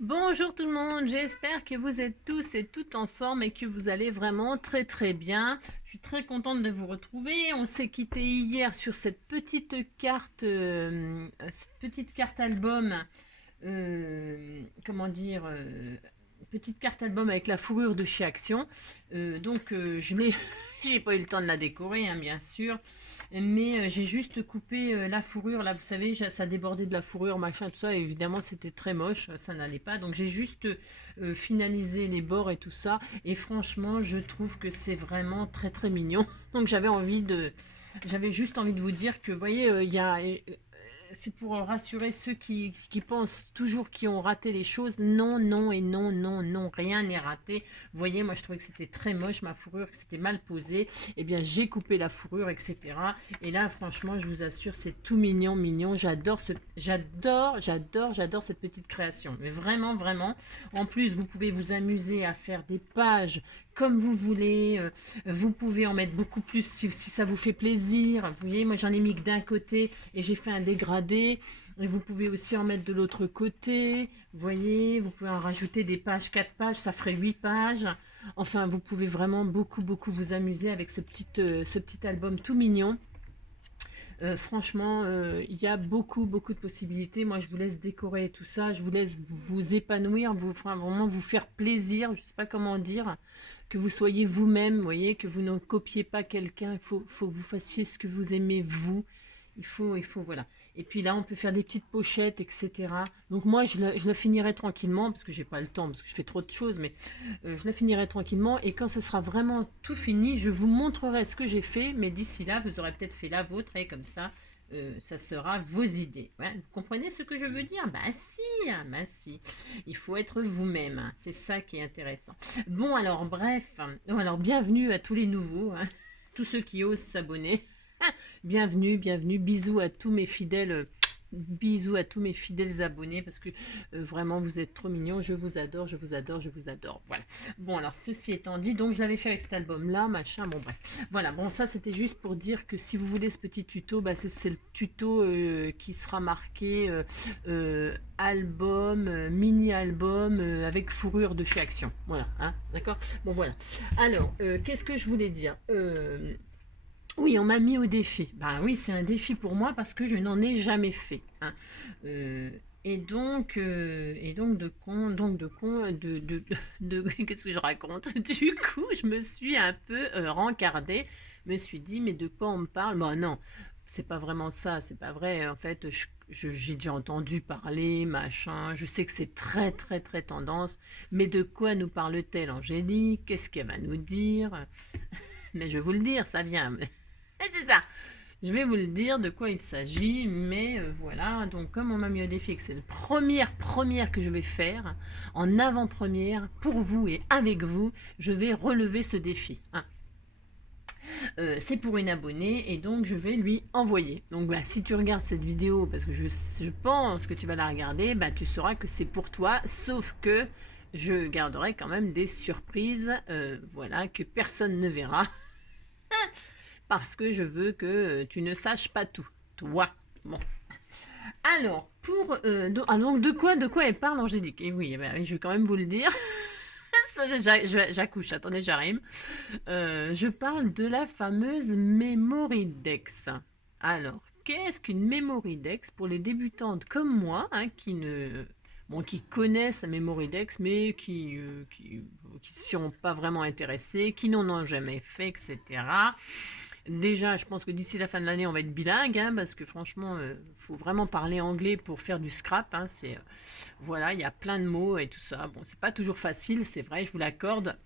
Bonjour tout le monde, j'espère que vous êtes tous et toutes en forme et que vous allez vraiment très très bien. Je suis très contente de vous retrouver. On s'est quitté hier sur cette petite carte album, comment dire, petite carte album avec la fourrure de chez Action. Je n'ai, j'ai pas eu le temps de la décorer, hein, bien sûr. Mais j'ai juste coupé la fourrure, là, vous savez, ça débordait de la fourrure, machin, tout ça, et évidemment, c'était très moche, ça n'allait pas. Donc, j'ai juste finalisé les bords et tout ça, et franchement, je trouve que c'est vraiment très, très mignon. Donc, j'avais juste envie de vous dire que, vous voyez, c'est pour rassurer ceux qui pensent toujours qu'ils ont raté les choses. Non, non et non, non, non, rien n'est raté. Vous voyez, moi je trouvais que c'était très moche, ma fourrure, que c'était mal posé. Eh bien, j'ai coupé la fourrure, etc. Et là, franchement, je vous assure, c'est tout mignon, mignon. J'adore cette petite création. Mais vraiment, vraiment. En plus, vous pouvez vous amuser à faire des pages comme vous voulez. Vous pouvez en mettre beaucoup plus si ça vous fait plaisir. Vous voyez, moi j'en ai mis que d'un côté et j'ai fait un dégradé. Et vous pouvez aussi en mettre de l'autre côté. Vous voyez, vous pouvez en rajouter des pages, 4 pages, ça ferait 8 pages. Enfin, vous pouvez vraiment beaucoup, beaucoup vous amuser avec ce petit album tout mignon. Franchement, il y a beaucoup, beaucoup de possibilités. Moi, je vous laisse décorer tout ça. Je vous laisse vous épanouir, enfin, vraiment vous faire plaisir. Je ne sais pas comment dire. Que vous soyez vous-même, vous voyez, que vous ne copiez pas quelqu'un. Il faut que vous fassiez ce que vous aimez, vous. Voilà. Et puis là, on peut faire des petites pochettes, etc. Donc moi, je la finirai tranquillement, parce que j'ai pas le temps, parce que je fais trop de choses, mais je la finirai tranquillement. Et quand ce sera vraiment tout fini, je vous montrerai ce que j'ai fait. Mais d'ici là, vous aurez peut-être fait la vôtre, et comme ça sera vos idées. Ouais, vous comprenez ce que je veux dire? Bah si, hein, bah si. Il faut être vous-même, hein. C'est ça qui est intéressant. Bon, alors bref, alors bienvenue à tous les nouveaux, hein, tous ceux qui osent s'abonner. Bienvenue, bienvenue, bisous à tous mes fidèles abonnés parce que vraiment vous êtes trop mignons, je vous adore, je vous adore, je vous adore. Voilà. Bon alors ceci étant dit, donc je l'avais fait avec cet album là, machin, bon bref. Voilà, bon ça c'était juste pour dire que si vous voulez ce petit tuto, bah, c'est le tuto qui sera marqué album, mini-album avec fourrure de chez Action. Voilà, hein, d'accord. Bon voilà. Alors, qu'est-ce que je voulais dire oui, on m'a mis au défi. Ben oui, c'est un défi pour moi parce que je n'en ai jamais fait, hein. Euh, qu'est-ce que je raconte? Du coup, je me suis un peu rencardée. Je me suis dit, mais de quoi on me parle? Bon, non, c'est pas vraiment ça, c'est pas vrai. En fait, j'ai déjà entendu parler, machin. Je sais que c'est très, très, très tendance. Mais de quoi nous parle-t-elle, Angélique? Qu'est-ce qu'elle va nous dire? Mais je vais vous le dire, ça vient. C'est ça. Je vais vous le dire de quoi il s'agit, mais voilà. Donc, comme on m'a mis au défi que c'est la première que je vais faire, en avant-première, pour vous et avec vous, je vais relever ce défi, hein. C'est pour une abonnée et donc je vais lui envoyer. Donc, bah, si tu regardes cette vidéo, parce que je pense que tu vas la regarder, bah, tu sauras que c'est pour toi, sauf que je garderai quand même des surprises, voilà, que personne ne verra parce que je veux que tu ne saches pas tout. Toi. Bon. Alors, donc de quoi elle parle, Angélique? Et oui, eh ben, je vais quand même vous le dire. J'accouche, attendez, j'arrive. Je parle de la fameuse Memoridex. Alors, qu'est-ce qu'une Memoridex pour les débutantes comme moi, hein, qui connaissent la Memoridex, mais qui ne sont pas vraiment intéressées, qui n'en ont jamais fait, etc. Déjà, je pense que d'ici la fin de l'année, on va être bilingue, hein, parce que franchement, faut vraiment parler anglais pour faire du scrap, hein, voilà, il y a plein de mots et tout ça. Bon, c'est pas toujours facile, c'est vrai, je vous l'accorde,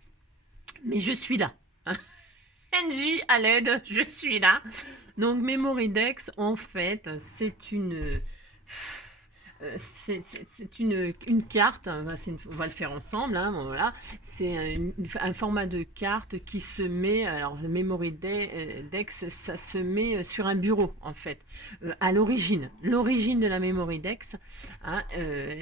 mais je suis là, hein. NJ à l'aide, je suis là. Donc, Memoridex, en fait, c'est une carte, hein, on va le faire ensemble, hein, bon, voilà. C'est un format de carte qui se met, alors Memory Dex, ça se met sur un bureau en fait. À l'origine de la Memory Dex, hein,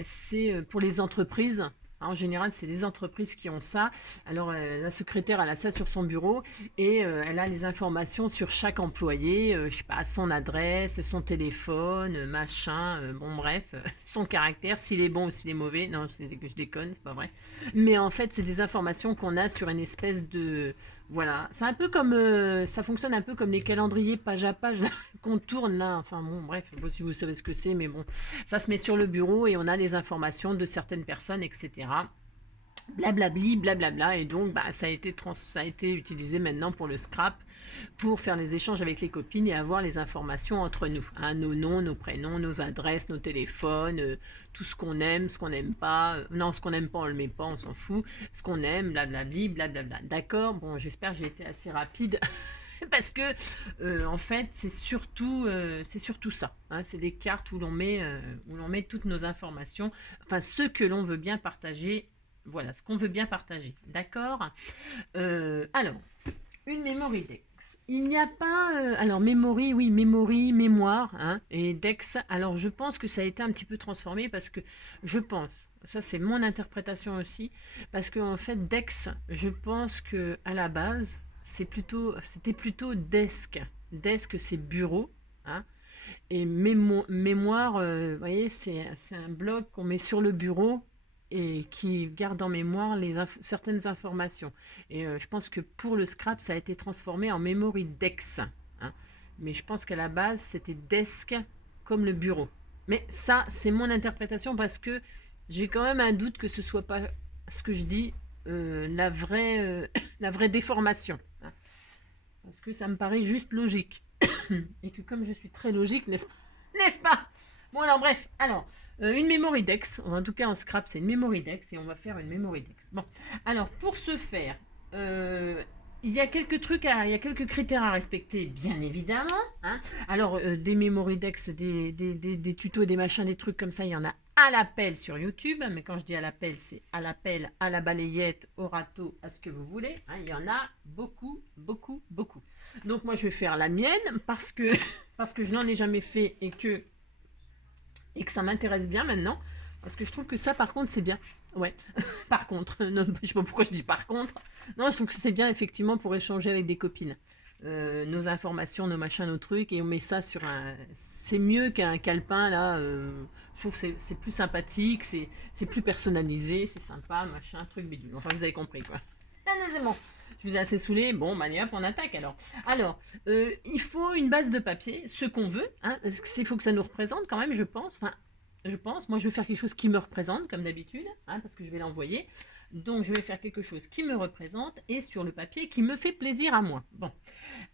c'est pour les entreprises. En général, c'est les entreprises qui ont ça. Alors, la secrétaire, elle a ça sur son bureau et elle a les informations sur chaque employé, je sais pas, son adresse, son téléphone, machin, bon bref, son caractère, s'il est bon ou s'il est mauvais. Non, je déconne, c'est pas vrai. Mais en fait, c'est des informations qu'on a sur une espèce de... Voilà, c'est un peu comme... ça fonctionne un peu comme les calendriers page à page là, qu'on tourne là. Enfin bon, bref, je sais pas si vous savez ce que c'est, mais bon, ça se met sur le bureau et on a les informations de certaines personnes, etc. Blablabli, blablabla. Et donc, bah, ça a été utilisé maintenant pour le scrap, pour faire les échanges avec les copines et avoir les informations entre nous. Hein, nos noms, nos prénoms, nos adresses, nos téléphones, tout ce qu'on aime, ce qu'on n'aime pas. Non, ce qu'on n'aime pas, on le met pas, on s'en fout. Ce qu'on aime, blablabli, blablabla. D'accord. Bon, j'espère que j'ai été assez rapide. Parce que en fait c'est surtout ça, hein, c'est des cartes où l'on met toutes nos informations, enfin ce que l'on veut bien partager, voilà ce qu'on veut bien partager, d'accord. Alors une memory dex, il n'y a pas alors memory, oui, memory, mémoire, hein, et dex, alors je pense que ça a été un petit peu transformé parce que je pense, ça c'est mon interprétation aussi, parce que en fait dex, je pense que à la base c'était plutôt desk. Desk, c'est bureau, hein, et mémoire, vous voyez, c'est un bloc qu'on met sur le bureau et qui garde en mémoire certaines informations. Et je pense que pour le scrap, ça a été transformé en memory dex, hein. Mais je pense qu'à la base, c'était desk comme le bureau. Mais ça, c'est mon interprétation parce que j'ai quand même un doute que ce soit pas ce que je dis, la vraie déformation, hein. Parce que ça me paraît juste logique. Et que comme je suis très logique, n'est-ce pas? N'est-ce pas? Bon alors bref, alors, une memory dex, en tout cas en scrap c'est une memory dex et on va faire une memory dex. Bon, alors pour ce faire, il y a quelques il y a quelques critères à respecter, bien évidemment, hein. Alors des memory dex, des tutos, des machins, des trucs comme ça, il y en a à l'appel sur YouTube, mais quand je dis à l'appel, c'est à l'appel, à la balayette, au râteau, à ce que vous voulez, hein, il y en a beaucoup, beaucoup, beaucoup. Donc moi je vais faire la mienne parce que, parce que je n'en ai jamais fait et que ça m'intéresse bien maintenant. Parce que je trouve que ça, par contre, c'est bien. Ouais, par contre, non, je sais pas pourquoi je dis par contre. Non, je trouve que c'est bien, effectivement, pour échanger avec des copines. Nos informations, nos machins, nos trucs, et on met ça sur un... C'est mieux qu'un calepin, là. Je trouve que c'est plus sympathique, c'est plus personnalisé, c'est sympa, machin, truc bidule. Enfin, vous avez compris, quoi. C'est bon. Je vous ai assez saoulé. Bon, bah, hop, on attaque alors. Alors, il faut une base de papier, ce qu'on veut. Hein, il faut que ça nous représente quand même, je pense. Enfin, je pense. Moi, je vais faire quelque chose qui me représente, comme d'habitude, hein, parce que je vais l'envoyer. Donc, je vais faire quelque chose qui me représente et sur le papier qui me fait plaisir à moi. Bon,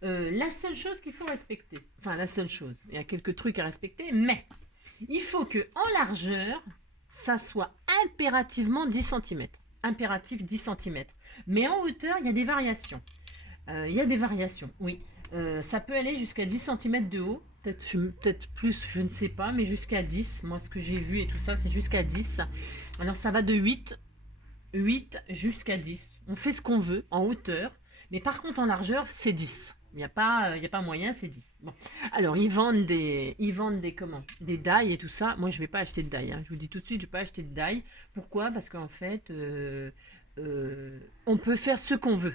la seule chose qu'il faut respecter, enfin, la seule chose, il y a quelques trucs à respecter, mais il faut que en largeur, ça soit impérativement 10 centimètres. Impératif 10 centimètres. Mais en hauteur, il y a des variations. Il y a des variations, oui. Ça peut aller jusqu'à 10 centimètres de haut, peut-être plus, je ne sais pas, mais jusqu'à 10. Moi, ce que j'ai vu et tout ça, c'est jusqu'à 10. Alors, ça va de 8 jusqu'à 10. On fait ce qu'on veut en hauteur, mais par contre, en largeur, c'est 10. Il n'y a pas moyen, c'est 10. Bon. Alors, ils vendent des comment? Des die et tout ça. Moi, je ne vais pas acheter de die, hein. Je vous dis tout de suite, je ne vais pas acheter de die. Pourquoi? Parce qu'en fait, on peut faire ce qu'on veut.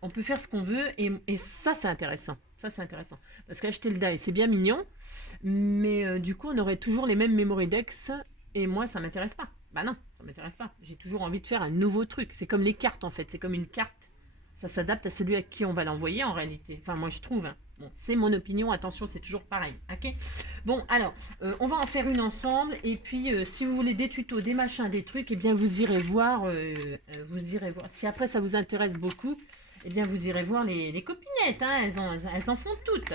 On peut faire ce qu'on veut et ça, c'est intéressant. Ça, c'est intéressant. Parce qu'acheter le die, c'est bien mignon, mais du coup, on aurait toujours les mêmes memory dex et moi, ça m'intéresse pas. Bah non, ça m'intéresse pas. J'ai toujours envie de faire un nouveau truc. C'est comme les cartes, en fait. C'est comme une carte. Ça s'adapte à celui à qui on va l'envoyer, en réalité. Enfin, moi, je trouve, hein. Bon, c'est mon opinion. Attention, c'est toujours pareil. Ok. Bon, alors, on va en faire une ensemble. Et puis, si vous voulez des tutos, des machins, des trucs, eh bien, vous irez voir. Vous irez voir. Si après, ça vous intéresse beaucoup, eh bien, vous irez voir les copinettes. Hein. Elles en font toutes.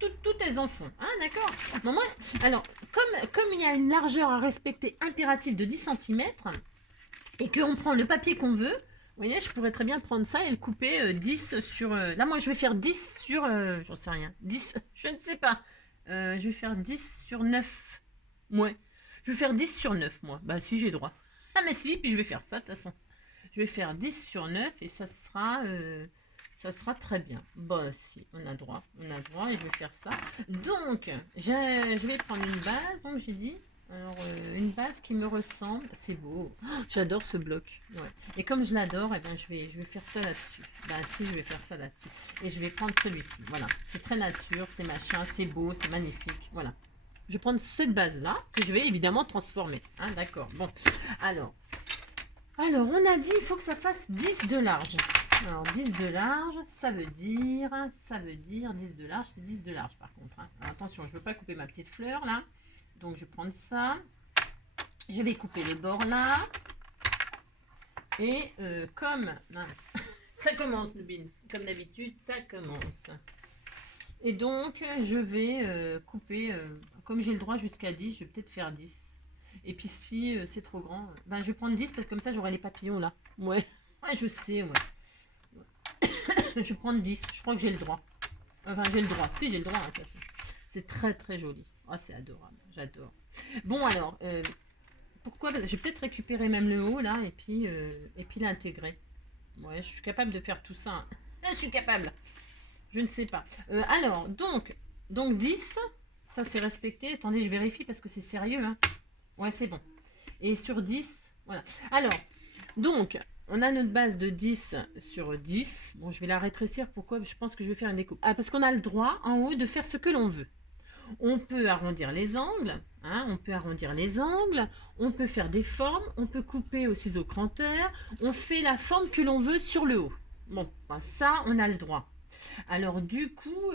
Toutes, elles en font. Hein, d'accord. Bon, moi, alors, comme il y a une largeur à respecter impérative de 10 centimètres et qu'on prend le papier qu'on veut, vous voyez, je pourrais très bien prendre ça et le couper 10 sur... là, moi, je vais faire 10 sur... j'en sais rien. 10, je ne sais pas. Je vais faire 10 sur 9. Ouais. Je vais faire 10 sur 9, moi. Bah, si, j'ai droit. Ah, mais si, puis je vais faire ça, de toute façon. Je vais faire 10 sur 9 et ça sera très bien. Bah, si, on a droit. On a droit et je vais faire ça. Donc, je vais prendre une base, donc j'ai dit... Alors, une base qui me ressemble, c'est beau. Oh, j'adore ce bloc. Ouais. Et comme je l'adore, eh ben, je vais faire ça là-dessus. Ben si, je vais faire ça là-dessus. Et je vais prendre celui-ci. Voilà. C'est très nature, c'est machin, c'est beau, c'est magnifique. Voilà. Je vais prendre cette base-là, que je vais évidemment transformer. Hein, d'accord. Bon. Alors, on a dit, il faut que ça fasse 10 de large. Alors, 10 de large, ça veut dire 10 de large, c'est 10 de large par contre. Hein. Alors, attention, je ne veux pas couper ma petite fleur là. Donc, je vais prendre ça. Je vais couper le bord là. Et comme... Mince, ça commence le beans. Comme d'habitude, ça commence. Et donc, je vais couper... comme j'ai le droit jusqu'à 10, je vais peut-être faire 10. Et puis si c'est trop grand, ben, je vais prendre 10 parce que comme ça, j'aurai les papillons là. Ouais, ouais je sais, ouais. Je vais prendre 10, je crois que j'ai le droit. Enfin, j'ai le droit. Si, j'ai le droit, de toute façon. C'est très, très joli. Ah, c'est adorable. J'adore. Bon, alors, pourquoi? Je vais peut-être récupérer même le haut, là, et puis l'intégrer. Ouais, je suis capable de faire tout ça. Hein. Je suis capable. Je ne sais pas. Alors, donc 10, ça, c'est respecté. Attendez, je vérifie parce que c'est sérieux. Hein. Ouais, c'est bon. Et sur 10, voilà. Alors, donc... On a notre base de 10 sur 10. Bon, je vais la rétrécir. Pourquoi? Je pense que je vais faire une découpe. Ah, parce qu'on a le droit, en haut, de faire ce que l'on veut. On peut arrondir les angles. Hein, on peut arrondir les angles. On peut faire des formes. On peut couper au ciseau cranteur. On fait la forme que l'on veut sur le haut. Bon, ça, on a le droit. Alors, du coup,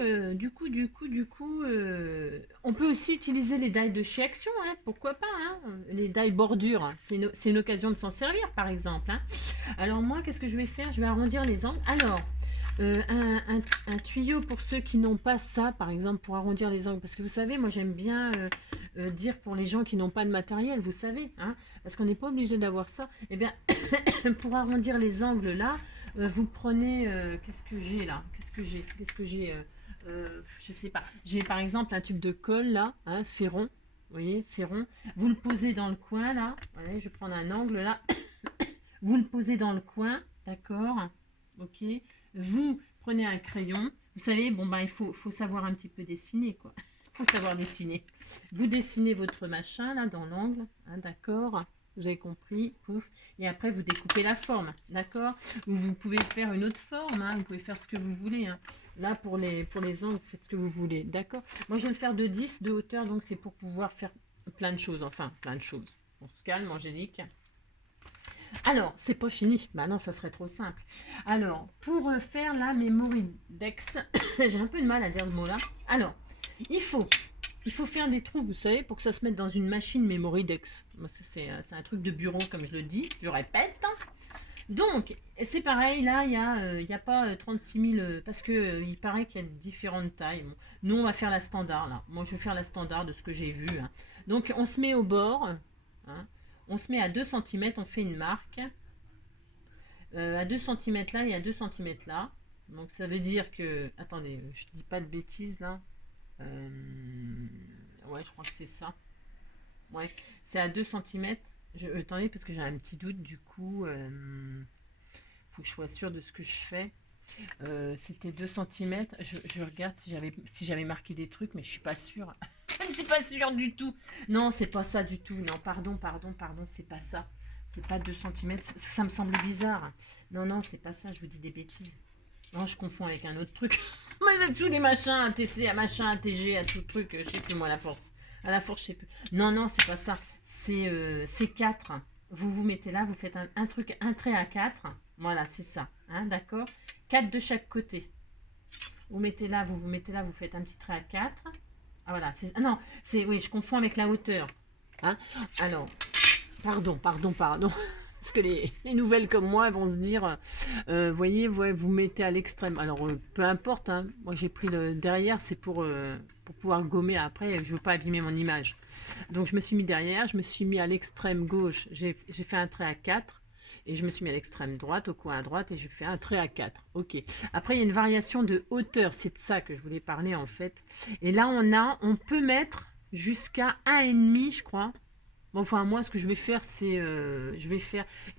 on peut aussi utiliser les die de chez Action, hein, pourquoi pas, hein, les die bordure, c'est une occasion de s'en servir, par exemple. Hein. Alors, moi, qu'est-ce que je vais faire? Je vais arrondir les angles. Alors, un tuyau pour ceux qui n'ont pas ça, par exemple, pour arrondir les angles. Parce que vous savez, moi, j'aime bien dire pour les gens qui n'ont pas de matériel, vous savez, hein, parce qu'on n'est pas obligé d'avoir ça. Eh bien, pour arrondir les angles, là, vous prenez... qu'est-ce que j'ai là? Qu'est-ce que j'ai je sais pas. J'ai par exemple un tube de colle là, hein, c'est rond. Vous voyez, c'est rond. Vous le posez dans le coin là. Allez, je vais prendre un angle là. Vous le posez dans le coin, d'accord? Ok. Vous prenez un crayon. Vous savez, bon ben il faut savoir un petit peu dessiner quoi. Il faut savoir dessiner. Vous dessinez votre machin là dans l'angle, hein, d'accord? Vous avez compris, pouf. Et après, vous découpez la forme, d'accord? Ou vous pouvez faire une autre forme, hein, vous pouvez faire ce que vous voulez. Hein. Là, pour les angles, vous faites ce que vous voulez, d'accord? Moi, je vais le faire de 10 de hauteur, donc c'est pour pouvoir faire plein de choses. Enfin, plein de choses. On se calme, Angélique. Alors, c'est pas fini. Bah non, ça serait trop simple. Alors, pour faire la Mémoridex, j'ai un peu de mal à dire ce mot-là. Alors, il faut faire des trous, vous savez, pour que ça se mette dans une machine Mémoridex. C'est un truc de bureau, comme je le dis. Je répète. Donc, c'est pareil, là, il n'y a pas 36 000... parce qu'il paraît qu'il y a différentes tailles. Bon, nous, on va faire la standard, là. Moi, je vais faire la standard de ce que j'ai vu. Hein. Donc, on se met au bord. Hein. On se met à 2 cm, on fait une marque. À 2 cm là et à 2 cm là. Donc, ça veut dire que... Attendez, je dis pas de bêtises, là. Ouais, je crois que c'est ça. Ouais, c'est à 2 cm. Attendez, parce que j'ai un petit doute, du coup, faut que je sois sûre de ce que je fais. C'était 2 cm. Je regarde si j'avais marqué des trucs, mais je suis pas sûre. Je ne suis pas sûre du tout. Non, c'est pas ça du tout. Non, pardon, c'est pas ça. C'est pas 2 cm. Ça me semble bizarre. Non, c'est pas ça, je vous dis des bêtises. Non, je confonds avec un autre truc. Tous les machins, un TC, un machin, un TG, un tout truc, je sais plus moi, la force. À la force, je sais plus. Non, c'est pas ça. C'est 4. Vous vous mettez là, vous faites un truc, un trait à 4. Voilà, c'est ça. Hein, d'accord? 4 de chaque côté. Vous mettez là, vous mettez là, vous faites un petit trait à 4. Ah voilà, ah non, oui, je confonds avec la hauteur. Hein? Alors, pardon. Parce que les nouvelles comme moi vont se dire, voyez, ouais, vous mettez à l'extrême. Alors, peu importe, hein, moi j'ai pris le derrière, c'est pour pouvoir gommer après, je veux pas abîmer mon image. Donc, je me suis mis derrière, je me suis mis à l'extrême gauche, j'ai fait un trait à 4, et je me suis mis à l'extrême droite, au coin à droite, et je fais un trait à 4. Ok. Après, il y a une variation de hauteur, c'est de ça que je voulais parler en fait. Et là, on peut mettre jusqu'à 1,5, je crois. Bon, enfin, moi, ce que je vais faire, c'est...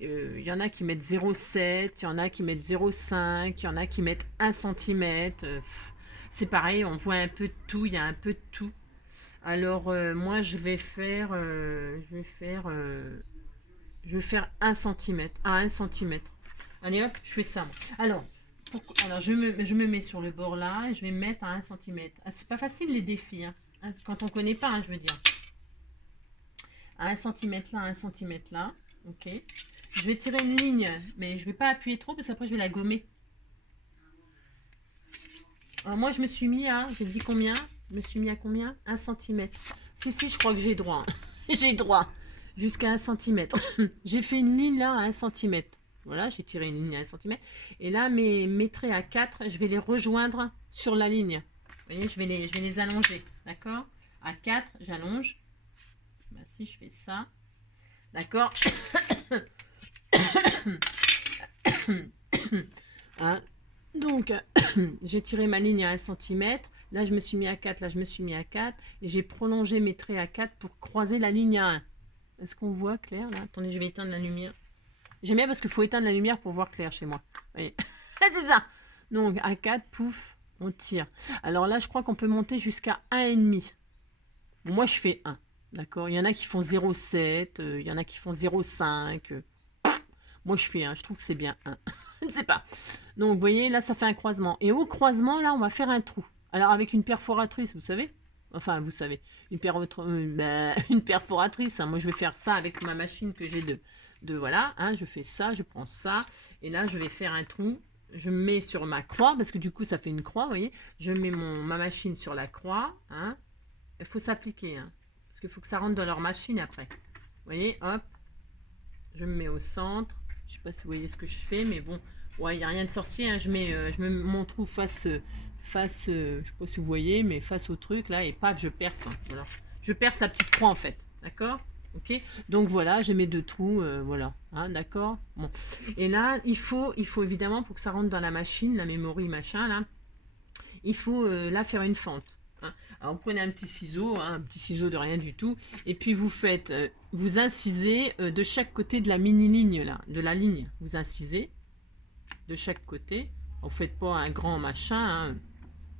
il y en a qui mettent 0,7, il y en a qui mettent 0,5, il y en a qui mettent 1 cm. C'est pareil, on voit un peu de tout, il y a un peu de tout. Alors, moi, je vais faire 1 cm à 1 cm. Allez hop, je fais ça. Moi. Alors je me mets sur le bord là et je vais me mettre à 1 cm. Ah, c'est pas facile les défis, hein. Quand on connaît pas, hein, je veux dire. À 1 cm là, 1 cm là. Ok. Je vais tirer une ligne, mais je vais pas appuyer trop parce qu'après je vais la gommer. Alors moi je me suis mis à, j'ai dit combien? Je me suis mis à combien? 1 cm. Si, je crois que j'ai droit. J'ai droit. Jusqu'à 1 cm. J'ai fait une ligne là à 1 cm. Voilà, j'ai tiré une ligne à 1 cm. Et là, mes traits à 4, je vais les rejoindre sur la ligne. Vous voyez, je vais les allonger. D'accord? À 4, j'allonge. Ben, si je fais ça. D'accord? Hein? Donc, j'ai tiré ma ligne à 1 cm. Là, je me suis mis à 4. Là, je me suis mis à 4. Et j'ai prolongé mes traits à 4 pour croiser la ligne à 1. Est-ce qu'on voit clair là? Attendez, je vais éteindre la lumière. J'aime bien parce qu'il faut éteindre la lumière pour voir clair chez moi. Vous voyez? C'est ça. Donc, à 4, pouf, on tire. Alors là, je crois qu'on peut monter jusqu'à 1,5. Bon, moi, je fais 1. D'accord? Il y en a qui font 0,7. Il y en a qui font 0,5. Moi, je fais 1. Je trouve que c'est bien 1. Je ne sais pas. Donc, vous voyez, là, ça fait un croisement. Et au croisement, là, on va faire un trou. Alors, avec une perforatrice, vous savez? Enfin, vous savez. Une perforatrice. Hein. Moi, je vais faire ça avec ma machine que j'ai voilà. Hein, je fais ça, je prends ça. Et là, je vais faire un trou. Je me mets sur ma croix, parce que du coup, ça fait une croix, vous voyez. Je mets ma machine sur la croix. Hein. Il faut s'appliquer. Hein, parce qu'il faut que ça rentre dans leur machine après. Vous voyez, hop. Je me mets au centre. Je ne sais pas si vous voyez ce que je fais, mais bon, ouais, il n'y a rien de sorcier. Hein. Je mets mon trou face, je ne sais pas si vous voyez, mais face au truc là, et paf, je perce. Hein. Voilà. Je perce la petite croix en fait, d'accord? Ok. Donc voilà, j'ai mes 2 trous, voilà, hein, d'accord. Bon, et là, il faut évidemment pour que ça rentre dans la machine, la mémoire machin là, il faut là faire une fente. Hein. Alors vous prenez un petit ciseau, hein, un petit ciseau de rien du tout, et puis vous faites, vous incisez de chaque côté de la mini ligne là, de la ligne, vous incisez de chaque côté. Vous faites pas un grand machin, hein,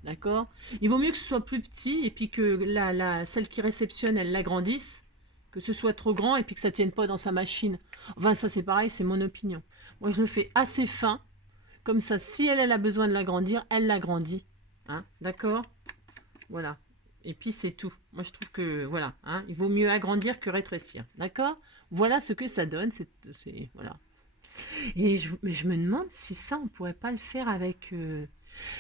d'accord. Il vaut mieux que ce soit plus petit et puis que celle qui réceptionne elle l'agrandisse, que ce soit trop grand et puis que ça tienne pas dans sa machine. Enfin ça c'est pareil, c'est mon opinion. Moi je le fais assez fin, comme ça si elle a besoin de l'agrandir, elle l'agrandit. Hein, d'accord. Voilà. Et puis c'est tout. Moi je trouve que voilà, hein, il vaut mieux agrandir que rétrécir. D'accord. Voilà ce que ça donne. C'est voilà. Et je me demande si ça on pourrait pas le faire avec.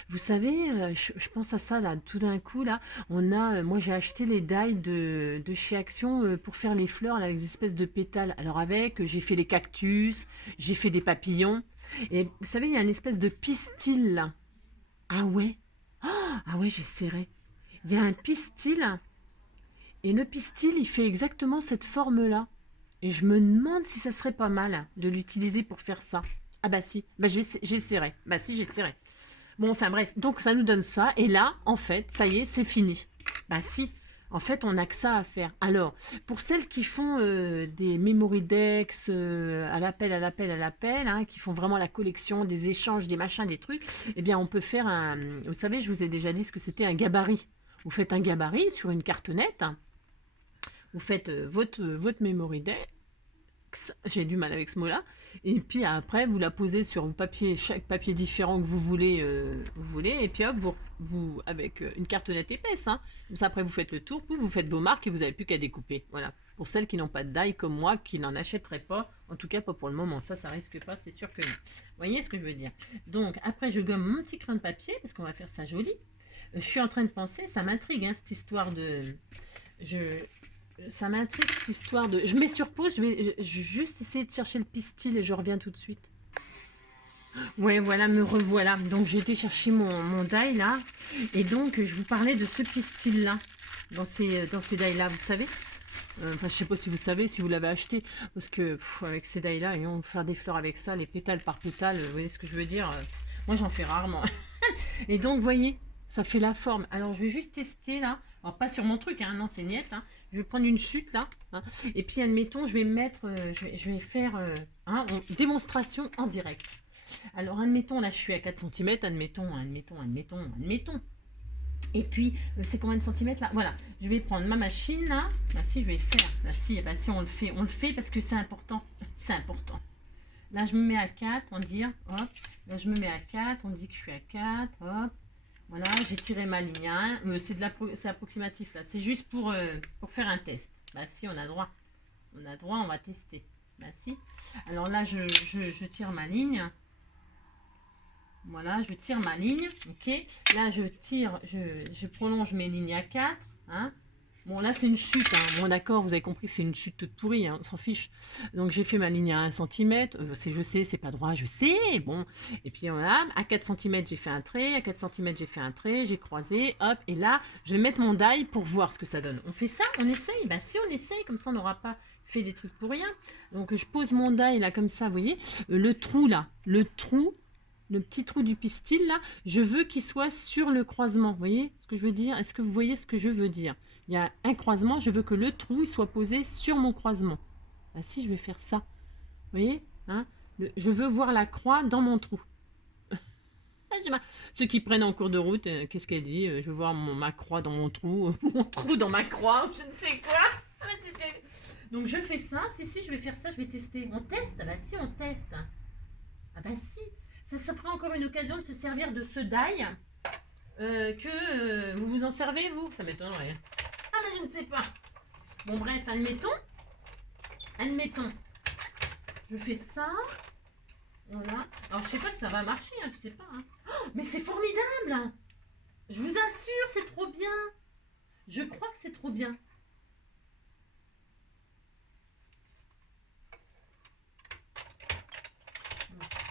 Vous savez, je pense à ça là. Tout d'un coup là, moi j'ai acheté les die de chez Action pour faire les fleurs là, avec des espèces de pétales. Alors j'ai fait les cactus, j'ai fait des papillons. Et vous savez, il y a une espèce de pistil là. Ah ouais. Ah ouais, j'essaierai. Il y a un pistil, et le pistil, il fait exactement cette forme-là. Et je me demande si ça serait pas mal de l'utiliser pour faire ça. Ah bah si, bah j'essaierai. Bah si, j'essaierai. Bon, enfin bref, donc ça nous donne ça. Et là, en fait, ça y est, c'est fini. Bah si, en fait, on n'a que ça à faire. Alors, pour celles qui font des memory decks à l'appel, hein, qui font vraiment la collection, des échanges, des machins, des trucs, eh bien, on peut faire un... Vous savez, je vous ai déjà dit ce que c'était un gabarit. Vous faites un gabarit sur une carte nette. Vous faites votre memory deck. J'ai du mal avec ce mot-là. Et puis après, vous la posez sur chaque papier différent que vous voulez. Et puis hop, vous avec une carte nette épaisse. Hein. Comme ça, après, vous faites le tour, vous faites vos marques et vous n'avez plus qu'à découper. Voilà. Pour celles qui n'ont pas de die comme moi, qui n'en achèteraient pas. En tout cas, pas pour le moment. Ça risque pas, c'est sûr que non. Vous voyez ce que je veux dire? Donc, après, je gomme mon petit crayon de papier parce qu'on va faire ça joli. Je suis en train de penser, ça m'intrigue, hein, cette histoire de... Ça m'intrigue cette histoire de... Je mets sur pause, je vais juste essayer de chercher le pistil et je reviens tout de suite. Ouais, voilà, me revoilà. Donc j'ai été chercher mon die là. Et donc je vous parlais de ce pistil là. Dans ces die là, vous savez. Enfin, je sais pas si vous savez, si vous l'avez acheté. Parce que avec ces die là, on va faire des fleurs avec ça, les pétales par pétales. Vous voyez ce que je veux dire? Moi j'en fais rarement. Et donc, vous voyez, ça fait la forme. Alors je vais juste tester là. Alors pas sur mon truc, hein, non c'est niette. Hein. Je vais prendre une chute là. Hein, et puis admettons, je vais mettre, je vais faire démonstration en direct. Alors admettons, là je suis à 4 cm, admettons. Et puis, c'est combien de centimètres là? Voilà, je vais prendre ma machine là. Bah si, je vais faire. Bah si, on le fait parce que c'est important. C'est important. Là, je me mets à 4, on dit, hop. Là, je me mets à 4, on dit que je suis à 4, hop. Voilà, j'ai tiré ma ligne 1. C'est approximatif là. C'est juste pour faire un test. Bah si, on a droit. On a droit, on va tester. Bah si. Alors là, je tire ma ligne. Voilà, je tire ma ligne, ok. Là, je tire, je prolonge mes lignes à 4. Hein. Bon, là, c'est une chute. Hein. Bon, d'accord, vous avez compris, c'est une chute toute pourrie, hein, on s'en fiche. Donc, j'ai fait ma ligne à 1 cm. Je sais, c'est pas droit, je sais. Bon, et puis voilà, à 4 cm, j'ai fait un trait. À 4 cm, j'ai fait un trait, j'ai croisé, hop. Et là, je vais mettre mon die pour voir ce que ça donne. On fait ça, on essaye. Bah, si on essaye, comme ça, on n'aura pas fait des trucs pour rien. Donc, je pose mon die là, comme ça, vous voyez. Le trou là, le petit trou du pistil là, je veux qu'il soit sur le croisement. Vous voyez ce que je veux dire? Est-ce que vous voyez ce que je veux dire? Il y a un croisement, je veux que le trou il soit posé sur mon croisement. Ah si, je vais faire ça. Vous voyez hein? Je veux voir la croix dans mon trou. Ceux qui prennent en cours de route, qu'est-ce qu'elle dit? Je veux voir ma croix dans mon trou, mon trou dans ma croix, je ne sais quoi. Donc je fais ça, si, je vais faire ça, je vais tester. On teste? Ah bah si, on teste. Ah bah si. Ça fera encore une occasion de se servir de ce die que vous vous en servez, vous. Ça m'étonnerait. Ah, mais je ne sais pas. Bon, bref, admettons. Je fais ça. Voilà. Alors, je sais pas si ça va marcher, hein, je sais pas. Hein. Oh, mais c'est formidable. Je vous assure, c'est trop bien. Je crois que c'est trop bien.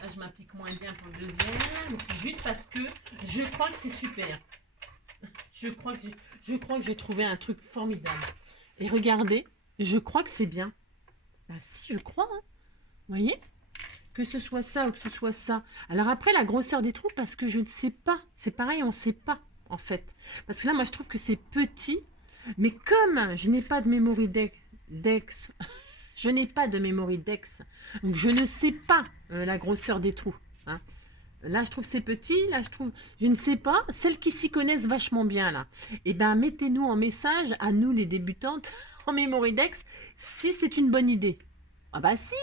Là, je m'applique moins bien pour le deuxième, mais c'est juste parce que je crois que c'est super. Je crois que j'ai trouvé un truc formidable. Et regardez, je crois que c'est bien. Bah si, je crois. Hein. Vous voyez? Que ce soit ça ou que ce soit ça. Alors après, la grosseur des trous, parce que je ne sais pas. C'est pareil, on ne sait pas, en fait. Parce que là, moi, je trouve que c'est petit. Mais comme je n'ai pas de memory dex, je n'ai pas de memory dex, donc je ne sais pas la grosseur des trous. Hein. Là, je trouve c'est petit. Là, je ne sais pas. Celles qui s'y connaissent vachement bien, là. Eh bien, mettez-nous en message, à nous, les débutantes, en memory dex, si c'est une bonne idée. Ah bah si.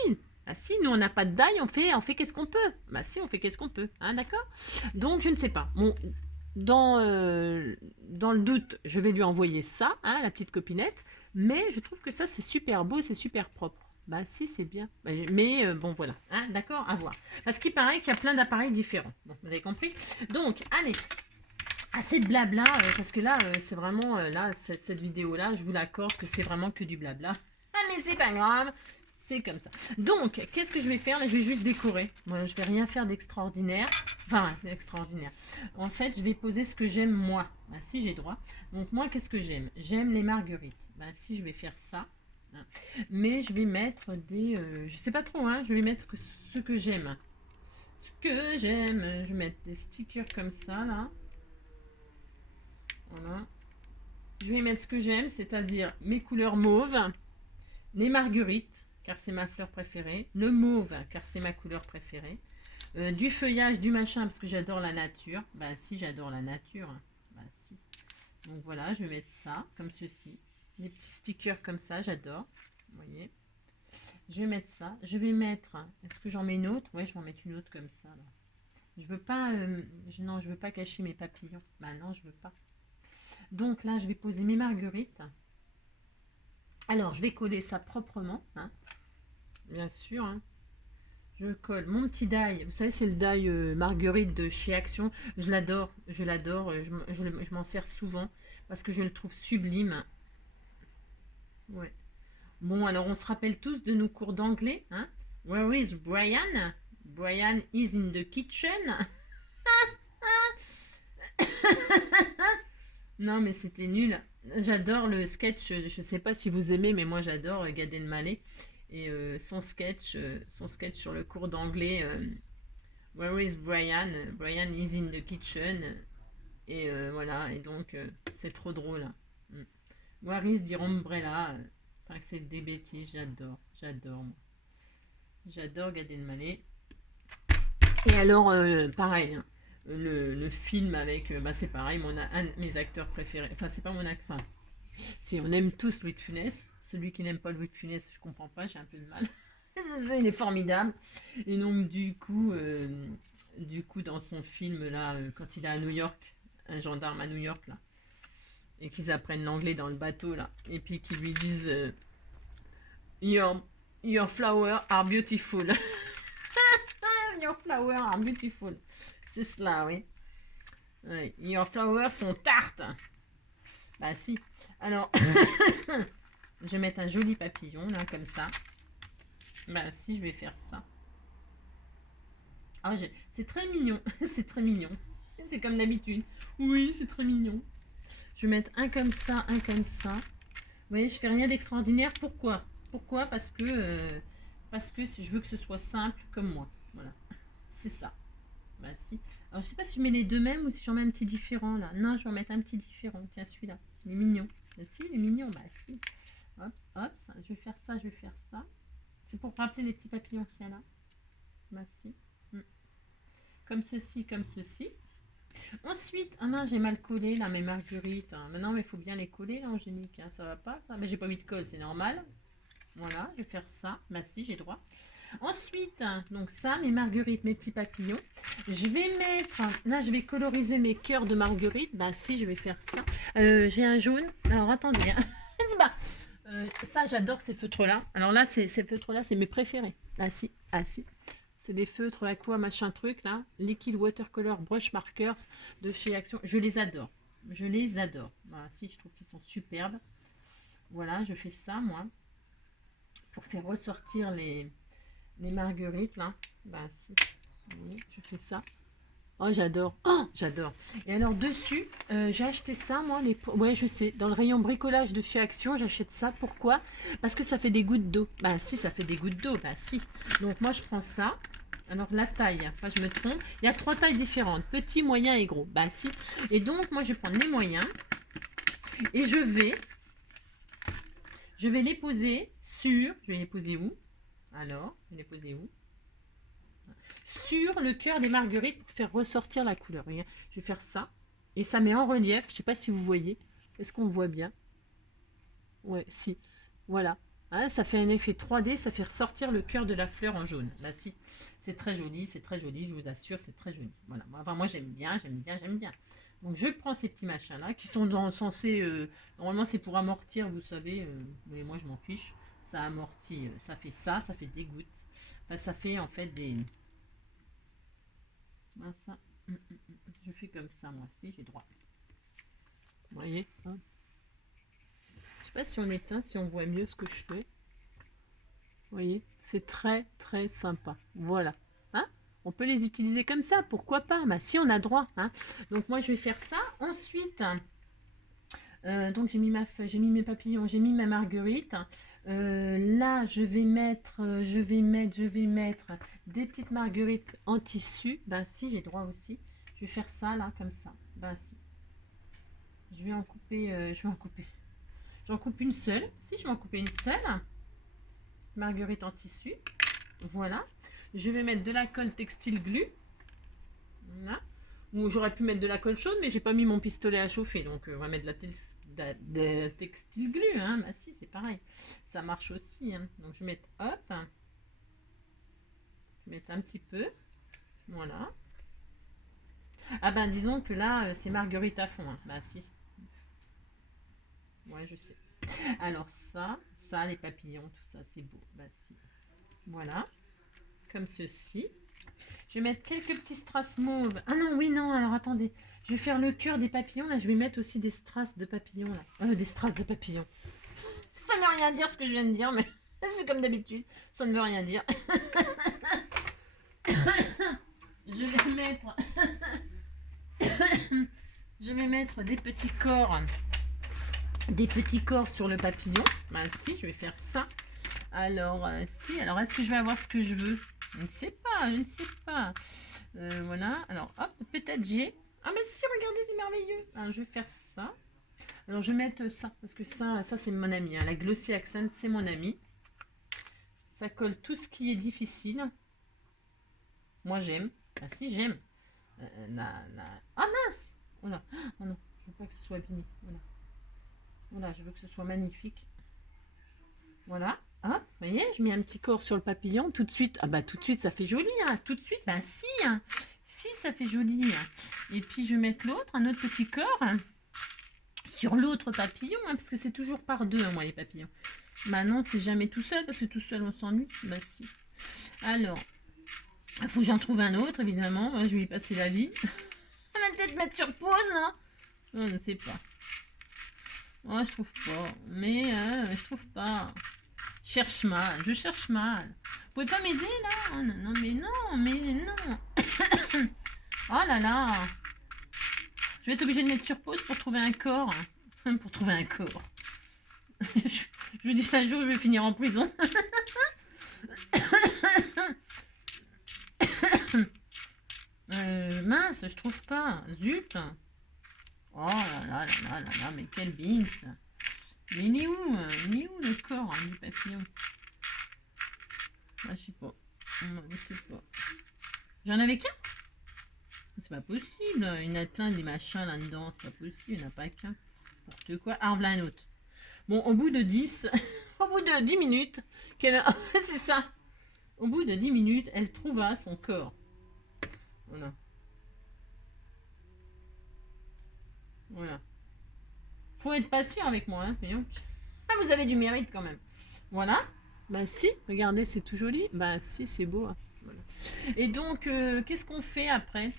Ah si, nous, on n'a pas de die, on fait qu'est-ce qu'on peut. Bah si, on fait qu'est-ce qu'on peut. Hein, d'accord? Donc, je ne sais pas. Bon, dans le doute, je vais lui envoyer ça, hein, la petite copinette. Mais je trouve que ça, c'est super beau, c'est super propre. Bah si, c'est bien. Mais bon, voilà. Hein, d'accord, à voir. Parce qu'il paraît qu'il y a plein d'appareils différents. Bon, vous avez compris? Donc, allez. Assez de blabla, parce que là, c'est vraiment, là, cette vidéo-là, je vous l'accorde que c'est vraiment que du blabla. Ah, mais c'est pas grave. C'est comme ça. Donc, qu'est-ce que je vais faire? Là, je vais juste décorer. Moi, je vais rien faire d'extraordinaire. Enfin, d'extraordinaire. En fait, je vais poser ce que j'aime, moi. Bah, si, j'ai droit. Donc, moi, qu'est-ce que j'aime? J'aime les marguerites. Bah, si, je vais faire ça. Mais je vais mettre des... je sais pas trop, hein. Je vais mettre ce que j'aime. Ce que j'aime. Je vais mettre des stickers comme ça, là. Voilà. Je vais mettre ce que j'aime, c'est-à-dire mes couleurs mauves, les marguerites, car c'est ma fleur préférée, le mauve, car c'est ma couleur préférée, du feuillage, du machin, parce que j'adore la nature. Bah si, j'adore la nature. Bah si. Donc voilà, je vais mettre ça, comme ceci. Des petits stickers comme ça, j'adore. Vous voyez. Je vais mettre ça. Je vais mettre... Est-ce que j'en mets une autre? Ouais, je vais en mettre une autre comme ça. Là. Je veux pas... non, je veux pas cacher mes papillons. Bah non, je veux pas. Donc là, je vais poser mes marguerites. Alors, je vais coller ça proprement. Hein. Bien sûr. Hein. Je colle mon petit die. Vous savez, c'est le die marguerite de chez Action. Je l'adore. Je l'adore. Je m'en sers souvent parce que je le trouve sublime. Ouais. Bon, alors on se rappelle tous de nos cours d'anglais. Hein? Where is Brian? Brian is in the kitchen. Non, mais c'était nul. J'adore le sketch. Je ne sais pas si vous aimez, mais moi j'adore Gad Elmaleh. Et son sketch sur le cours d'anglais. Where is Brian? Brian is in the kitchen. Et voilà, et donc c'est trop drôle. Where is the umbrella? Enfin, c'est des bêtises, j'adore. J'adore Gad Elmaleh. Et alors, pareil, hein, le film avec, bah, c'est pareil, un de mes acteurs préférés. Enfin, c'est pas mon acteur. Enfin, si on aime tous Louis de Funès, celui qui n'aime pas Louis de Funès, je comprends pas, j'ai un peu de mal. Il est formidable. Et donc, du coup, dans son film, là, quand il est à New York, un gendarme à New York, là, et qu'ils apprennent l'anglais dans le bateau, là, et puis qu'ils lui disent your flowers are beautiful. Your flowers are beautiful. C'est cela, oui. Ouais, your flowers sont tartes. Bah, si. Alors, je vais mettre un joli papillon, là, comme ça. Bah, si, je vais faire ça. Ah, c'est très mignon. C'est très mignon. C'est comme d'habitude. Oui, c'est très mignon. Je vais mettre un comme ça, un comme ça. Vous voyez, je fais rien d'extraordinaire. Pourquoi? Pourquoi? Parce que je veux que ce soit simple comme moi. Voilà. C'est ça. Bah si. Alors je sais pas si je mets les deux mêmes ou si j'en mets un petit différent là. Non, je vais en mettre un petit différent. Tiens, celui-là. Il est mignon. Bah si, il est mignon. Bah si. Hop, hop. Je vais faire ça, je vais faire ça. C'est pour rappeler les petits papillons qu'il y a là. Bah si. Comme ceci, comme ceci. Ensuite, ah non, j'ai mal collé là mes marguerites. Hein. Maintenant, mais il faut bien les coller là, Angélique. Hein. Ça va pas ça. Mais j'ai pas mis de colle, c'est normal. Voilà, je vais faire ça. Bah si, j'ai droit. Ensuite, donc ça, mes marguerites, mes petits papillons. Je vais mettre, là je vais coloriser mes cœurs de marguerite. Bah si, je vais faire ça. J'ai un jaune. Alors attendez. Hein. Bah, ça, j'adore ces feutres-là. Alors là, ces feutres-là, c'est mes préférés. Ah si, ah si. C'est des feutres aqua machin truc là. Liquid Watercolor Brush Markers de chez Action. Je les adore. Je les adore. Voilà, si, je trouve qu'ils sont superbes. Voilà, je fais ça moi. Pour faire ressortir les marguerites là. Bah si. Oui, je fais ça. Oh, j'adore. Oh, j'adore. Et alors dessus, j'ai acheté ça moi. Ouais, je sais. Dans le rayon bricolage de chez Action, j'achète ça. Pourquoi? Parce que ça fait des gouttes d'eau. Bah si, ça fait des gouttes d'eau. Bah si. Donc moi, je prends ça. Alors la taille, enfin je me trompe. Il y a 3 tailles différentes. Petit, moyen et gros. Bah si. Et donc moi, je vais prendre les moyens. Et je vais les poser sur... Je vais les poser où? Alors, je vais les poser où? Sur le cœur des marguerites pour faire ressortir la couleur. Regarde, je vais faire ça. Et ça met en relief. Je ne sais pas si vous voyez. Est-ce qu'on voit bien? Ouais, si. Voilà. Hein, ça fait un effet 3D. Ça fait ressortir le cœur de la fleur en jaune. Là, si. C'est très joli. C'est très joli. Je vous assure, c'est très joli. Voilà. Enfin, moi, j'aime bien. J'aime bien. J'aime bien. Donc, je prends ces petits machins-là qui sont censés... normalement, c'est pour amortir, vous savez. Mais moi, je m'en fiche. Ça amortit. Ça fait ça. Ça fait des gouttes. Enfin, ça fait en fait des... Ça. Je fais comme ça, moi aussi, j'ai droit. Vous voyez hein. Je sais pas si on éteint, si on voit mieux ce que je fais. Vous voyez, c'est très très sympa. Voilà. Hein, on peut les utiliser comme ça, pourquoi pas? Bah si, on a droit. Hein. Donc moi, je vais faire ça. Ensuite, donc j'ai mis mes papillons, j'ai mis ma marguerite. Là, je vais mettre des petites marguerites en tissu. Ben si, j'ai droit aussi. Je vais faire ça là, comme ça. Ben si. Je vais en couper, J'en coupe une seule. Si, je vais en couper une seule. Marguerite en tissu. Voilà. Je vais mettre de la colle textile glue. Voilà. Ou j'aurais pu mettre de la colle chaude, mais j'ai pas mis mon pistolet à chauffer. Donc, on va mettre de la textile glue. Hein. Bah si, c'est pareil. Ça marche aussi. Hein. Donc, je vais mettre, hop. Je vais mettre un petit peu. Voilà. Ah ben, disons que là, c'est marguerite à fond. Hein. Bah si. Ouais, je sais. Alors ça, les papillons, tout ça, c'est beau. Bah si. Voilà. Comme ceci. Je vais mettre quelques petits strass mauves. Ah non, oui, non, alors attendez. Je vais faire le cœur des papillons. Là, je vais mettre aussi des strass de papillons. Là. Des strass de papillons. Ça ne veut rien dire ce que je viens de dire, mais c'est comme d'habitude. Ça ne veut rien dire. Je vais mettre... je vais mettre des petits corps. Des petits corps sur le papillon. Ben si, je vais faire ça. Alors, si, alors est-ce que je vais avoir ce que je veux? Je ne sais pas, je ne sais pas. Voilà, alors hop, peut-être j'ai... Ah mais si, regardez, c'est merveilleux. Alors, je vais faire ça. Alors, je vais mettre ça, parce que ça c'est mon ami. Hein. La Glossy Accent, c'est mon ami. Ça colle tout ce qui est difficile. Moi, j'aime. Ah si, j'aime. Ah mince! Voilà. Oh non, je veux pas que ce soit abîmé. Voilà. Voilà, je veux que ce soit magnifique. Voilà. Hop, vous voyez, je mets un petit corps sur le papillon. Tout de suite, ah bah tout de suite, ça fait joli. Hein. Tout de suite, bah si. Hein. Si, ça fait joli. Hein. Et puis, je vais mettre l'autre, un autre petit corps. Hein, sur l'autre papillon, hein, parce que c'est toujours par deux, hein, moi, les papillons. Bah non, c'est jamais tout seul, parce que tout seul, on s'ennuie. Bah si. Alors, il faut que j'en trouve un autre, évidemment. Je vais y passer la vie. On va peut-être mettre sur pause, non? Je ne sais pas. Oh, je trouve pas. Mais je trouve pas. Je cherche mal. Vous pouvez pas m'aider là? Oh, non, mais non. Oh là là. Je vais être obligée de mettre sur pause pour trouver un corps. Pour trouver un corps. je vous dis un jour je vais finir en prison. Mince, je trouve pas. Zut. Oh là là, mais quel beans. Mais il est où? Le corps hein, du papillon? Ah, je sais pas. Non, je sais pas. J'en avais qu'un? C'est pas possible. Il y en a plein des machins là-dedans. C'est pas possible. Il n'y en a pas qu'un. N'importe quoi. Ah, voilà un autre. Bon, au bout de 10... au bout de 10 minutes... c'est ça. Au bout de 10 minutes, elle trouva son corps. Voilà. Voilà. Faut être patient avec moi, hein. Ah, vous avez du mérite quand même. Voilà. Bah si, regardez, c'est tout joli. Bah si, c'est beau. Hein. Voilà. Et donc, qu'est-ce qu'on fait après?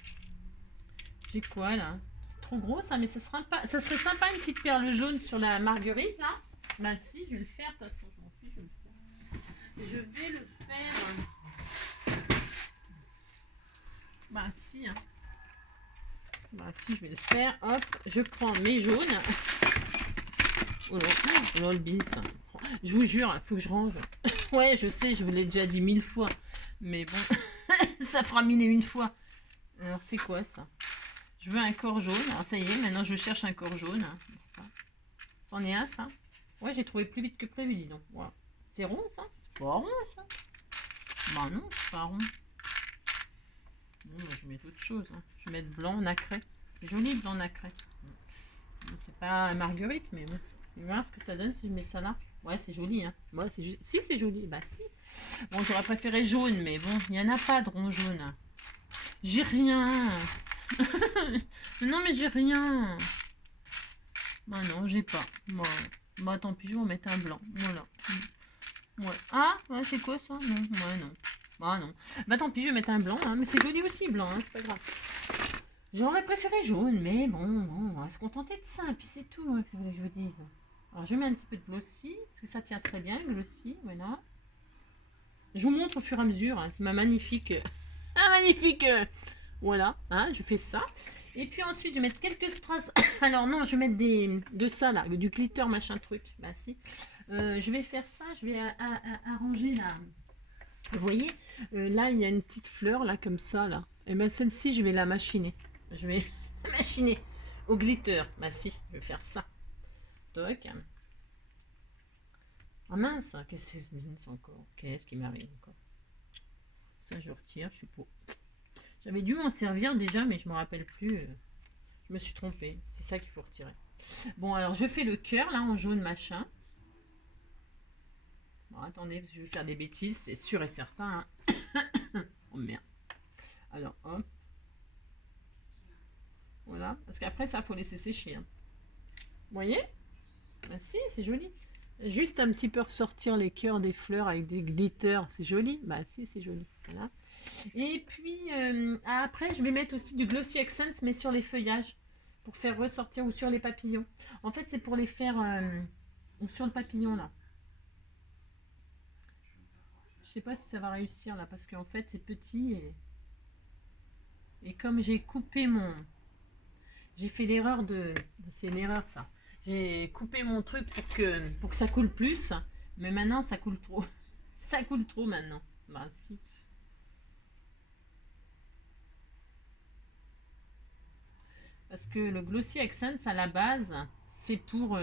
J'ai quoi là? C'est trop gros ça, mais ça serait sympa une petite perle jaune sur la marguerite là. Bah si, je vais le faire. De toute façon, je m'en fiche, je vais le faire. Je vais le faire. Bah si, hein. Bah si, je vais le faire. Hop, je prends mes jaunes. Oh là, le beans. Je vous jure, il faut que je range. Ouais, je sais, je vous l'ai déjà dit 1000 fois. Mais bon, ça fera 1001 fois. Alors, c'est quoi ça? Je veux un corps jaune. Alors, ça y est, maintenant je cherche un corps jaune. C'en est un, ça? Ouais, j'ai trouvé plus vite que prévu, dis donc. Voilà. C'est rond, ça? C'est pas rond, ça? Bah non, c'est pas rond. Bon, bah, je vais mettre autre chose. Hein. Je vais mettre blanc nacré. C'est joli, blanc nacré. Bon, c'est pas marguerite, mais bon. Je vais voir ce que ça donne si je mets ça là. Ouais, c'est joli, hein. Ouais, si, c'est joli. Bah, si. Bon, j'aurais préféré jaune, mais bon, il n'y en a pas de rond jaune. J'ai rien. Non, mais j'ai rien. Bah, non, j'ai pas. Bon. Bah, tant pis, je vais en mettre un blanc. Voilà. Ouais. Ah, ouais, c'est quoi ça? Non, ouais, non. Bah, non. Bah, tant pis, je vais mettre un blanc, hein. Mais c'est joli aussi, blanc, hein. C'est pas grave. J'aurais préféré jaune, mais bon, on va se contenter de ça. Et puis, c'est tout, hein, que vous voulez que je vous dise. Alors, je mets un petit peu de glossy, parce que ça tient très bien, le glossy. Voilà. Je vous montre au fur et à mesure. Hein, c'est ma magnifique... magnifique... voilà, hein, je fais ça. Et puis ensuite, je vais mettre quelques strass. Alors non, je vais mettre de ça, là, du glitter, machin truc. Bah si. Je vais faire ça, je vais arranger là. Vous voyez, là, il y a une petite fleur, là, comme ça, là. Et bien, celle-ci, je vais la machiner. Je vais la machiner au glitter. Bah si, je vais faire ça. Toc. Ah mince, qu'est-ce que c'est encore? Qu'est-ce qui m'arrive encore? Ça, je retire, je suis pas... J'avais dû m'en servir déjà, mais je me rappelle plus. Je me suis trompée. C'est ça qu'il faut retirer. Bon, alors je fais le cœur, là, en jaune machin. Bon, attendez, je vais faire des bêtises, c'est sûr et certain. Hein. Oh merde. Alors, hop. Voilà. Parce qu'après, ça, faut laisser sécher. Hein. Vous voyez? Bah si, c'est joli. Juste un petit peu ressortir les cœurs des fleurs avec des glitters. C'est joli? Bah si, c'est joli. Voilà. Et puis, après, je vais mettre aussi du Glossy Accents, mais sur les feuillages. Pour faire ressortir, ou sur les papillons. En fait, c'est pour les faire sur le papillon, là. Je sais pas si ça va réussir, là, parce qu'en fait, c'est petit. Et comme j'ai coupé mon... J'ai fait l'erreur de... C'est une erreur, ça. J'ai coupé mon truc pour que ça coule plus. Mais maintenant, ça coule trop. Ça coule trop, maintenant. Bah, si. Parce que le Glossy Accents, à la base, c'est pour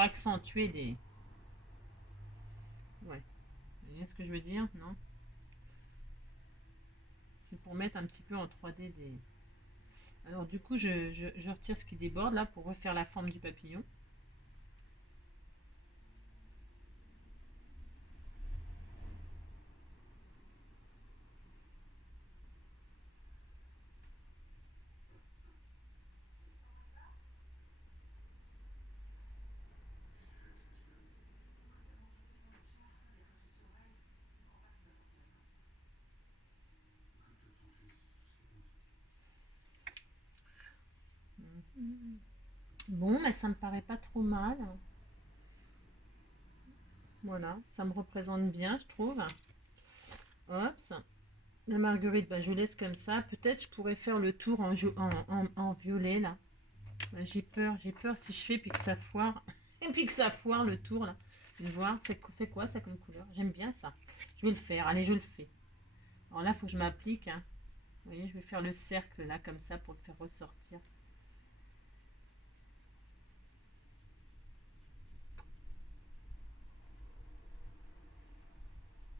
accentuer des... Ouais. Vous voyez ce que je veux dire? Non? C'est pour mettre un petit peu en 3D des... Alors du coup, je retire ce qui déborde là pour refaire la forme du papillon. Bon, mais ça me paraît pas trop mal. Voilà, ça me représente bien, je trouve. Hop, la marguerite, bah, je laisse comme ça. Peut-être je pourrais faire le tour en violet, là. Bah, j'ai peur si je fais, puis que ça foire. Et puis que ça foire le tour, là. Je vais voir, c'est quoi ça comme couleur? J'aime bien ça. Je vais le faire, allez, je le fais. Alors là, il faut que je m'applique, hein. Vous voyez, je vais faire le cercle, là, comme ça, pour le faire ressortir.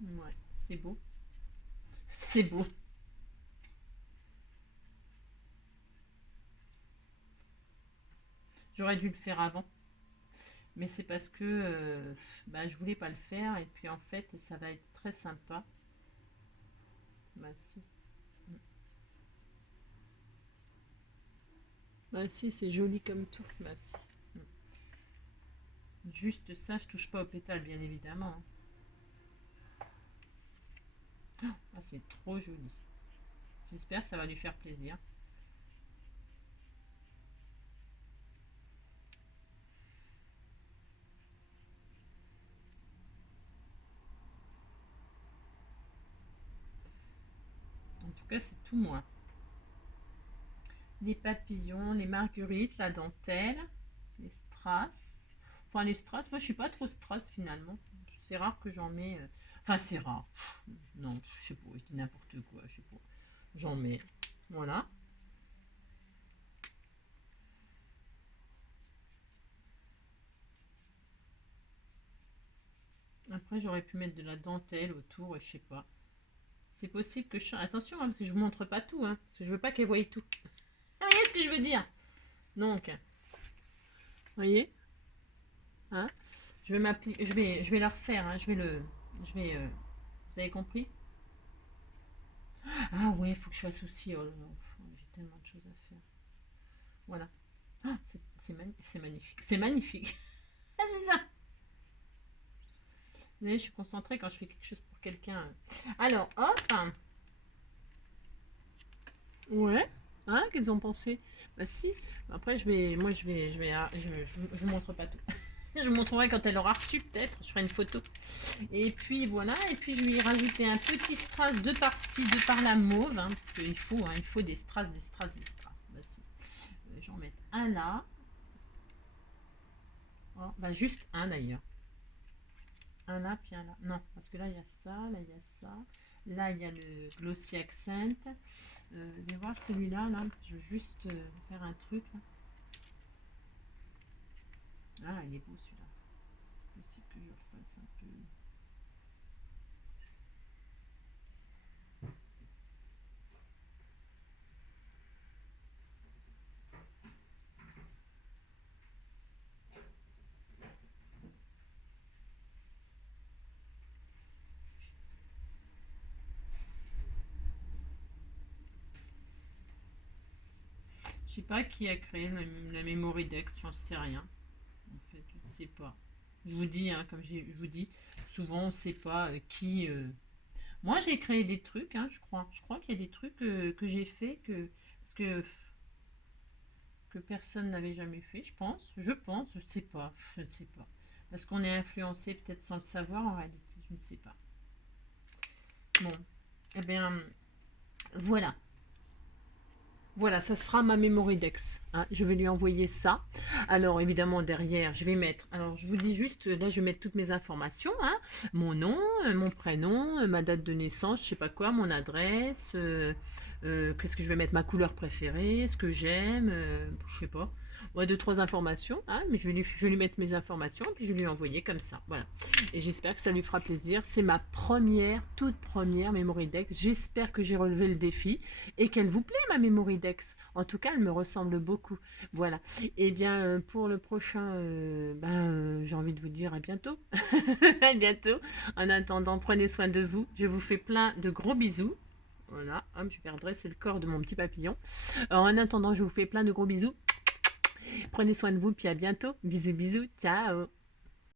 Ouais, c'est beau. C'est beau. J'aurais dû le faire avant. Mais c'est parce que bah, je voulais pas le faire. Et puis en fait, ça va être très sympa. Bah si. Bah si, c'est joli comme tout. Bah si. Juste ça, je touche pas au pétale, bien évidemment. Ah, c'est trop joli. J'espère que ça va lui faire plaisir. En tout cas, c'est tout moi. Les papillons, les marguerites, la dentelle, les strass. Enfin, les strass, moi je suis pas trop strass finalement. C'est rare que j'en mets. Enfin, c'est rare. Non, je sais pas, je dis n'importe quoi, je sais pas. J'en mets. Voilà. Après, j'aurais pu mettre de la dentelle autour, je sais pas. C'est possible que je... Attention, hein, parce que je vous montre pas tout, hein, parce que je veux pas qu'elle voie tout. Vous voyez ce que je veux dire? Donc, vous voyez, hein, je vais m'appliquer, je vais la refaire, hein, vous avez compris? Ah ouais, il faut que je fasse aussi. Oh là là, j'ai tellement de choses à faire. Voilà. Ah, c'est magnifique. C'est magnifique. Ah, c'est ça. Vous voyez, je suis concentrée quand je fais quelque chose pour quelqu'un. Alors, hop. Ouais. Hein, qu'elles ont pensé? Bah si. Après, je vous montre pas tout. Je vous montrerai quand elle aura reçu peut-être. Je ferai une photo. Et puis voilà. Et puis je vais y rajouter un petit strass de par-ci, de par-là mauve, hein, parce qu'il faut, hein, il faut des strass, des strass, des strass. Bah si. J'en mets un là. Oh, bah juste un d'ailleurs. Un là, puis un là. Non, parce que là il y a ça, là il y a ça. Là il y a le glossy accent. Je vais voir celui-là, là. Je veux juste faire un truc. Là. Ah, il est beau celui-là. C'est possible que je refasse un peu. Je sais pas qui a créé la Memory Dex, j'en sais rien. En fait, je ne sais pas. Je vous dis, hein, comme je vous dis, souvent on ne sait pas qui. Moi j'ai créé des trucs, hein, je crois. Je crois qu'il y a des trucs que j'ai fait parce que personne n'avait jamais fait, je pense. Je pense, je ne sais pas. Je ne sais pas. Parce qu'on est influencé peut-être sans le savoir en réalité, je ne sais pas. Bon, eh bien, voilà. Voilà, ça sera ma Memory Dex. Hein. Je vais lui envoyer ça. Alors, évidemment, derrière, je vais mettre... Alors, je vous dis juste, là, je vais mettre toutes mes informations. Hein. Mon nom, mon prénom, ma date de naissance, je sais pas quoi, mon adresse, qu'est-ce que je vais mettre, ma couleur préférée, ce que j'aime, je sais pas. Ouais, deux, trois informations, hein, mais je vais lui mettre mes informations, puis je vais lui envoyer comme ça. Voilà. Et j'espère que ça lui fera plaisir. C'est ma première, toute première Mémoridex. J'espère que j'ai relevé le défi et qu'elle vous plaît, ma Mémoridex. En tout cas, elle me ressemble beaucoup. Voilà. Et bien, pour le prochain, j'ai envie de vous dire à bientôt. À bientôt. En attendant, prenez soin de vous. Je vous fais plein de gros bisous. Voilà, hop, je vais redresser le corps de mon petit papillon. Alors, en attendant, je vous fais plein de gros bisous. Prenez soin de vous, puis à bientôt. Bisous, bisous, ciao.